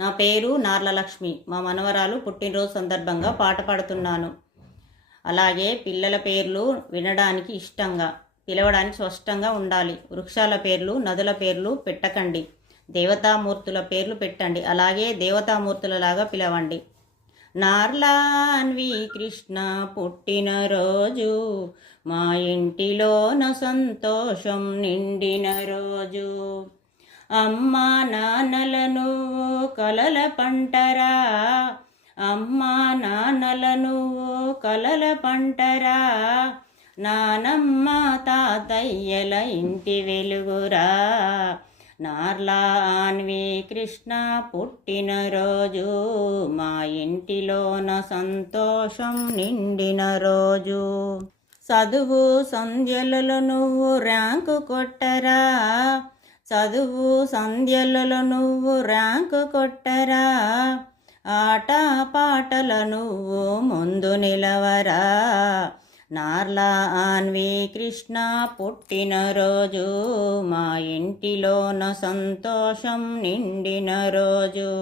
నా పేరు నార్ల లక్ష్మి. మా మనవరాలు పుట్టినరోజు సందర్భంగా పాట పాడుతున్నాను. అలాగే పిల్లల పేర్లు వినడానికి ఇష్టంగా, పిలవడానికి స్పష్టంగా ఉండాలి. వృక్షాల పేర్లు, నదుల పేర్లు పెట్టకండి. దేవతామూర్తుల పేర్లు పెట్టండి. అలాగే దేవతామూర్తులలాగా పిలవండి. నార్లాన్వి కృష్ణ పుట్టినరోజు, మా ఇంటిలోన సంతోషం నిండిన రోజు. అమ్మా నాన్నలను కలల పంటరా, అమ్మా నాన్నలను కలల పంటరా, నానమ్మ తాతయ్యల ఇంటి వెలుగురా. నార్లాన్వి కృష్ణ పుట్టినరోజు, మా ఇంటిలోన సంతోషం నిండిన రోజు. చదువు సంధ్యలలో నువ్వు ర్యాంకు కొట్టరా, చదువు సంధ్యలలో నువ్వు ర్యాంకు కొట్టరా, ఆట పాటల నువ్వు ముందు నిలవరా. నార్లాన్వి కృష్ణ పుట్టినరోజు, మా ఇంటిలోన సంతోషం నిండిన రోజు.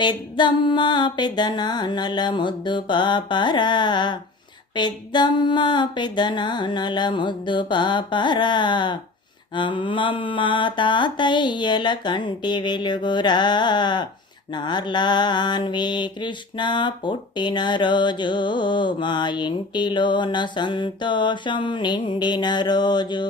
పెద్దమ్మ పెదనాన్నల ముద్దు పాపరా, పెద్దమ్మ పెదనాన్నల ముద్దు పాపరా, అమ్మమ్మ తాతయ్యల కంటి వెలుగురా. నార్లాన్వి కృష్ణ పుట్టినరోజు, మా ఇంటిలోన సంతోషం నిండిన రోజు.